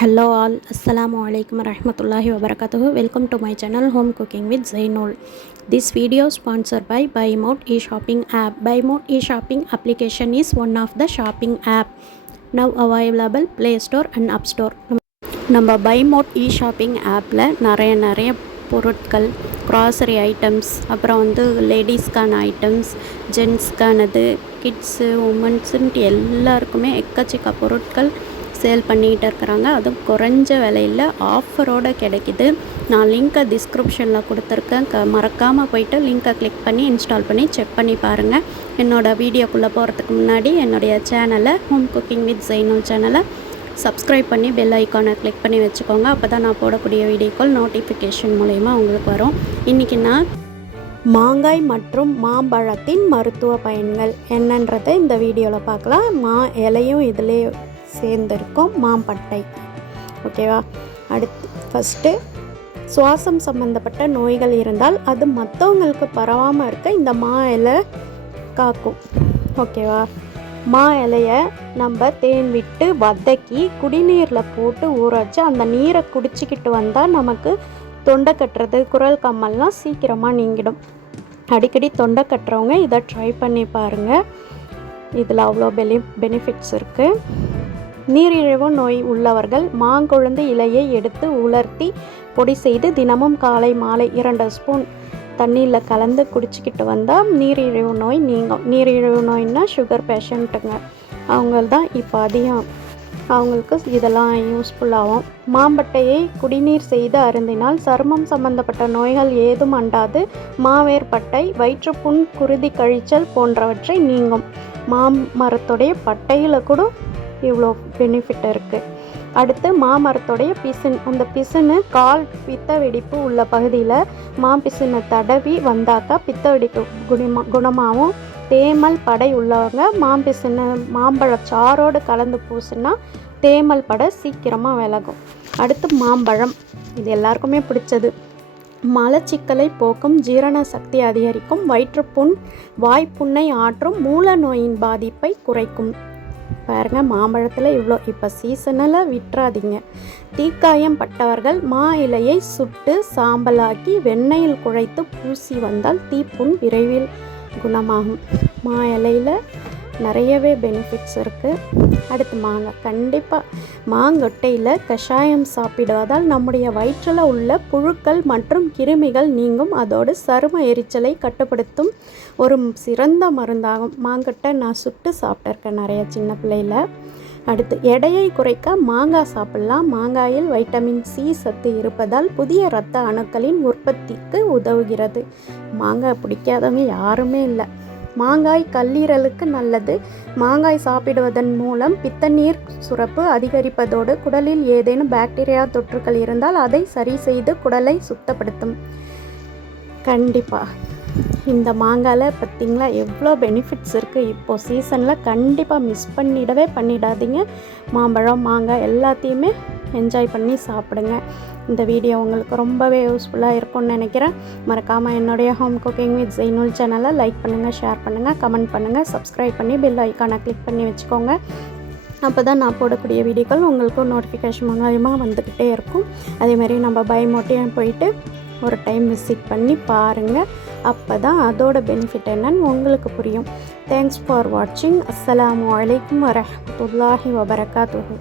Hello all, Assalamu alaikum warahmatullahi wabarakatuh. Welcome to my channel Home Cooking with Zainul. This video sponsored by BuyMode e-shopping app. BuyMode e-shopping application is one of the shopping app now available Play Store and App Store. நம்ம BuyMode e-shopping ஆப்பில் நிறைய பொருட்கள், grocery items, அப்புறம் லேடிஸ்க்கான items, ஜென்ஸ்க்கானது, kids, உமன்ஸுன்ட்டு எல்லாருக்குமே எக்கச்சக்க பொருட்கள் sale பண்ணிகிட்டு இருக்கிறாங்க. அதுவும் குறைஞ்ச விலையில் ஆஃபரோடு கிடைக்கிது. நான் லிங்க்கை டிஸ்கிரிப்ஷனில் கொடுத்துருக்கேன். மறக்காமல் போய்ட்டு லிங்க்கை கிளிக் பண்ணி இன்ஸ்டால் பண்ணி செக் பண்ணி பாருங்கள். என்னோடய வீடியோக்குள்ளே போகிறதுக்கு முன்னாடி என்னுடைய சேனலை ஹோம் குக்கிங் வித் ஜெய்னுல் சேனலை சப்ஸ்கிரைப் பண்ணி பெல் ஐக்கானை கிளிக் பண்ணி வச்சுக்கோங்க. அப்போ தான் நான் போடக்கூடிய வீடியோக்கள் நோட்டிஃபிகேஷன் மூலயமா உங்களுக்கு வரும். இன்றைக்கி நான் மாங்காய் மற்றும் மாம்பழத்தின் மருத்துவ பயன்கள் என்னன்றதை இந்த வீடியோவில் பார்க்கலாம். இலையும் இதிலே சேர்ந்துருக்கும், மாம்பட்டை. ஓகேவா? அடுத்து ஃபஸ்ட்டு சுவாசம் சம்மந்தப்பட்ட நோய்கள் இருந்தால் அது மற்றவங்களுக்கு பரவாமல் இருக்க இந்த மா இலை காக்கும். ஓகேவா? மா இலையை நம்ம தேன் விட்டு வதக்கி குடிநீரில் போட்டு ஊற வச்சு அந்த நீரை குடிச்சிக்கிட்டு வந்தால் நமக்கு தொண்டை கட்டுறது, குரல் கம்மல்லாம் சீக்கிரமாக நீங்கிடும். அடிக்கடி தொண்டை கட்டுறவங்க இதை ட்ரை பண்ணி பாருங்கள். இதில் அவ்வளோ பெனிஃபிட்ஸ் இருக்குது. நீரிழிவு நோய் உள்ளவர்கள் மாங்கொழுந்து இலையை எடுத்து உலர்த்தி பொடி செய்து தினமும் காலை மாலை 2 ஸ்பூன் தண்ணியில் கலந்து குடிச்சிக்கிட்டு வந்தால் நீரிழிவு நோய் நீங்கும். நீரிழிவு நோய்னா சுகர் பேஷண்ட்டுங்க, அவங்க தான் இப்போ அதிகம், அவங்களுக்கு இதெல்லாம் யூஸ்ஃபுல்லாகும். மாம்பட்டையை குடிநீர் செய்து அருந்தினால் சருமம் சம்பந்தப்பட்ட நோய்கள் ஏதும் அண்டாது மாவேற்பட்டை, வயிற்றுப்புண், குருதி கழிச்சல் போன்றவற்றை நீங்கும். மாமரத்துடைய பட்டையில் கூட இவ்வளோ பெனிஃபிட் இருக்குது. அடுத்து மாமரத்துடைய பிசின், அந்த பிசினு கால் பித்த வெடிப்பு உள்ள பகுதியில் மாம்பிசினை தடவி வந்தாக்கா பித்த வெடிப்பு குணமாகவும், தேமல் படை உள்ளவங்க மாம்பிசினை மாம்பழச்சாரோடு கலந்து பூசினா தேமல் படை சீக்கிரமாக விலகும். அடுத்து மாம்பழம், இது எல்லாருக்குமே பிடிச்சது. மலச்சிக்கலை போக்கும், ஜீரண சக்தி அதிகரிக்கும், வயிற்றுப்புண் வாய்ப்புண்ணை ஆற்றும், மூல நோயின் பாதிப்பை குறைக்கும். பாருங்கள், மாம்பழத்தில் இவ்வளோ. இப்போ சீசனில் விட்டுறாதீங்க. தீக்காயம் பட்டவர்கள் மா இலையை சுட்டு சாம்பலாக்கி வெண்ணெயில் குழைத்து பூசி வந்தால் தீப்புண் விரைவில் குணமாகும். மா இலையில் நிறையவே பெனிஃபிட்ஸ் இருக்குது. அடுத்து மாங்காய். கண்டிப்பாக மாங்கொட்டையில் கஷாயம் சாப்பிடுவதால் நம்முடைய வயிற்றில் உள்ள புழுக்கள் மற்றும் கிருமிகள் நீங்கும். அதோடு சரும எரிச்சலை கட்டுப்படுத்தும் ஒரு சிறந்த மருந்தாகும். மாங்கொட்டை நான் சுட்டு சாப்பிட்ருக்கேன் நிறைய சின்ன பிள்ளையில். அடுத்து எடையை குறைக்க மாங்காய் சாப்பிட்லாம். மாங்காயில் வைட்டமின் சி சத்து இருப்பதால் புதிய இரத்த அணுக்களின் உற்பத்திக்கு உதவுகிறது. மாங்காய் பிடிக்காதவங்க யாருமே இல்லை. மாங்காய் கல்லீரலுக்கு நல்லது. மாங்காய் சாப்பிடுவதன் மூலம் பித்தநீர் சுரப்பு அதிகரிப்பதோடு குடலில் ஏதேனும் பாக்டீரியா தொற்றுகள் இருந்தால் அதை சரி செய்து குடலை சுத்தப்படுத்தும். கண்டிப்பாக இந்த மாங்காயில் பார்த்திங்களா எவ்வளோ பெனிஃபிட்ஸ் இருக்குது. இப்போது சீசனில் கண்டிப்பாக மிஸ் பண்ணிடாதீங்க. மாம்பழம், மாங்காய் எல்லாத்தையுமே என்ஜாய் பண்ணி சாப்பிடுங்க. இந்த வீடியோ உங்களுக்கு ரொம்பவே யூஸ்ஃபுல்லாக இருக்கும்னு நினைக்கிறேன். மறக்காமல் என்னுடைய ஹோம் குக்கிங் வித் ஜெய்னுல் சேனலை லைக் பண்ணுங்கள், ஷேர் பண்ணுங்கள், கமெண்ட் பண்ணுங்கள், சப்ஸ்கிரைப் பண்ணி பெல் ஐக்கானை கிளிக் பண்ணி வச்சுக்கோங்க. அப்போ தான் நான் போடக்கூடிய வீடியோக்கள் உங்களுக்கு நோட்டிஃபிகேஷன் மூலமாக வந்துக்கிட்டே இருக்கும். அதேமாதிரி நம்ம BuyMode போயிட்டு ஒரு டைம் விசிட் பண்ணி பாருங்கள். அப்போ தான் அதோட பெனிஃபிட் என்னன்னு உங்களுக்கு புரியும். தேங்க்ஸ் ஃபார் வாட்சிங். அஸ்ஸலாமு அலைக்கும் வரஹ்மத்துல்லாஹி வபரகாத்துஹு.